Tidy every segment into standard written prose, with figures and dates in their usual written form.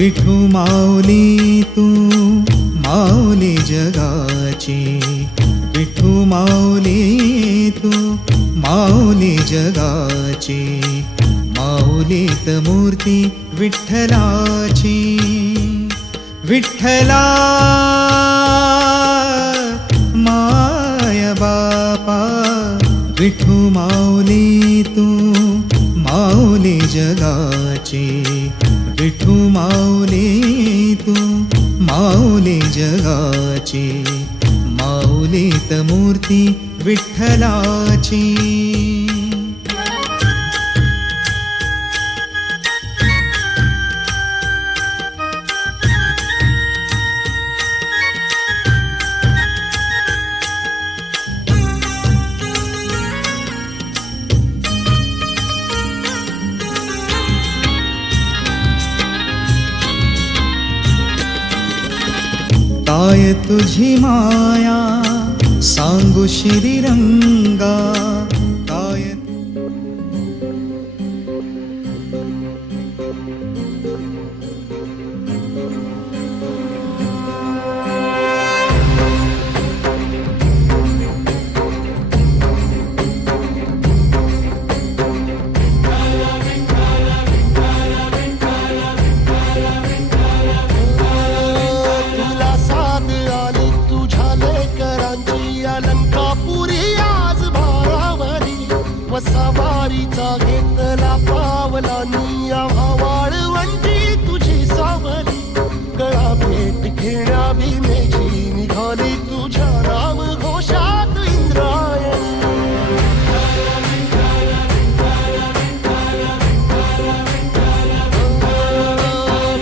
विठू माऊली तू माऊली जगाची, विठू माऊली तू माऊली जगाची, माऊलीत मूर्ती विठ्ठलाची. विठ्ठला माय बापा, विठू माऊली तू माऊली जगाची, विठू माऊली तू माऊली जगाची, माऊलीत मूर्ती विठ्ठलाची. काय तुझी माया सांगू श्रीरंगा, काय सवारीचा घेतला पावला निया वाळवंटी तुझी सावली, गळा भेट घेण्या भीमेची निघाली तुझ्या राम घोषात इंद्रायणी.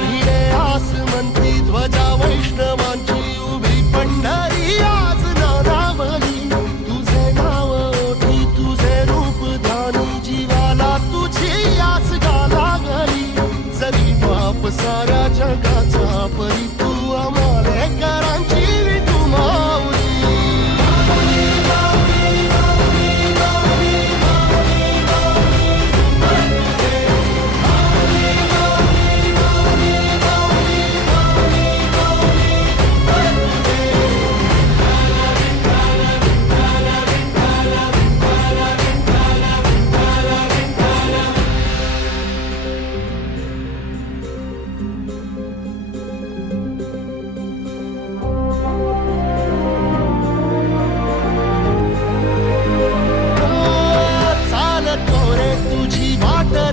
भिडे आसमंती ध्वजा वैष्णवांची उभी पंढरी आज नानावली, तुझे नाव ओठी तुझे रूप जीवाला तुझी आस गाला गली, जरी बाप साऱ्या जगाचा परी तू आमालेकरांची विठू माऊली.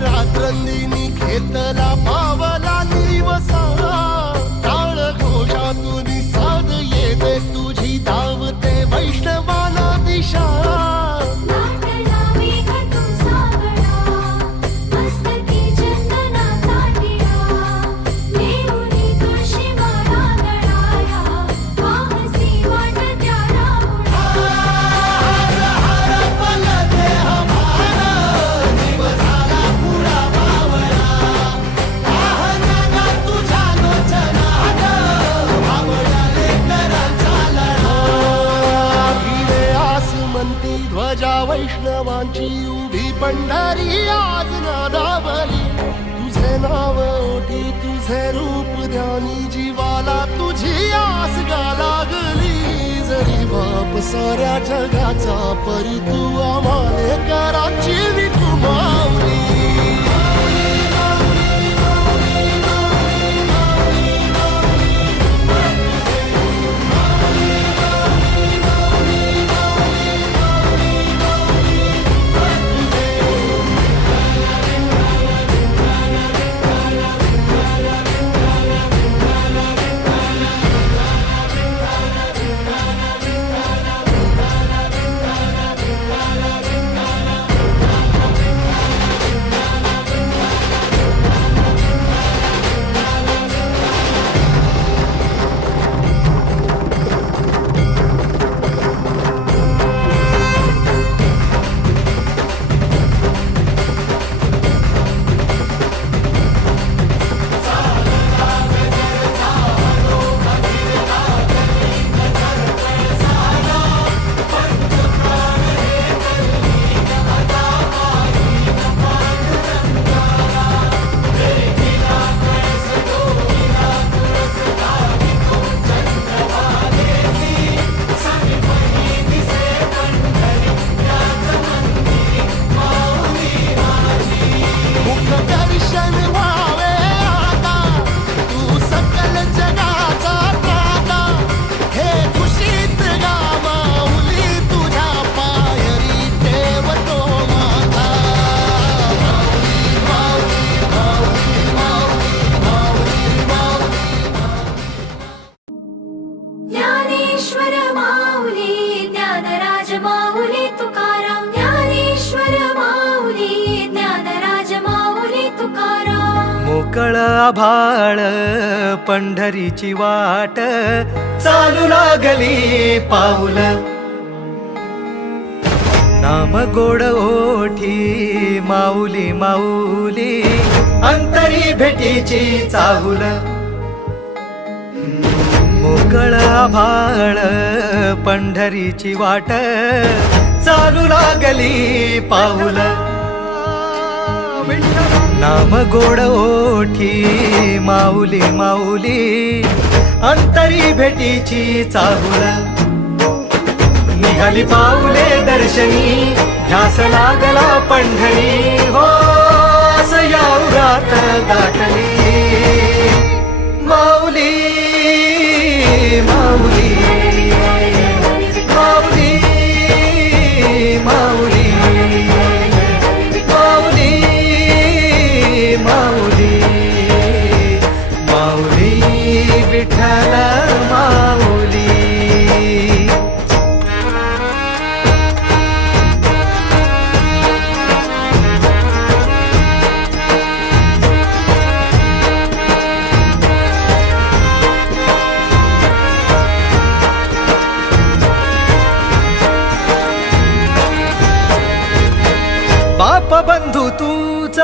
रात्रंदिनी घेतला पावला दिवसा, टाळ घोषातून साध येते तुझी धावते वैष्णवाला दिशा. ध्वजा वैष्णवांची उभी पंढरी आज नादावली, तुझे नाव ओठी तुझे रूप ध्यानी जीवाला तुझी आस गा लागली, जरी बाप साऱ्या जगाचा परी तू आमालेकरांची विठू माऊली. मोकळ आभाळ पंढरीची वाट चालू लागली पाऊल नाम गोड ओठी माऊली माऊली अंतरी भेटीची चाहुल मोकळ आभाळ पंढरीची वाट चालू लागली पाऊल नाम गोड ओठी माऊली माऊली अंतरी भेटीची चाहुल निघाली पाऊले दर्शनी ध्यास लागला पंढरी हो या उरात दाटली माऊली माऊली माऊली माऊली माऊली माऊली माऊली विठ्ठल माऊली बाप बंधू तूच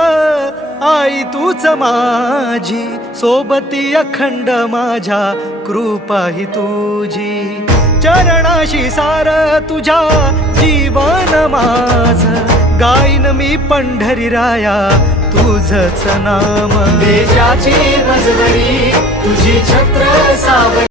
आई तूच माझी सोबती अखंड माझ्या कृपा ही तुझी चरणाशी सार तुझ्या जीवन माझ गाईन मी पंढरी राया तुझच नाम देशाची मजवरी तुझी छत्र सावली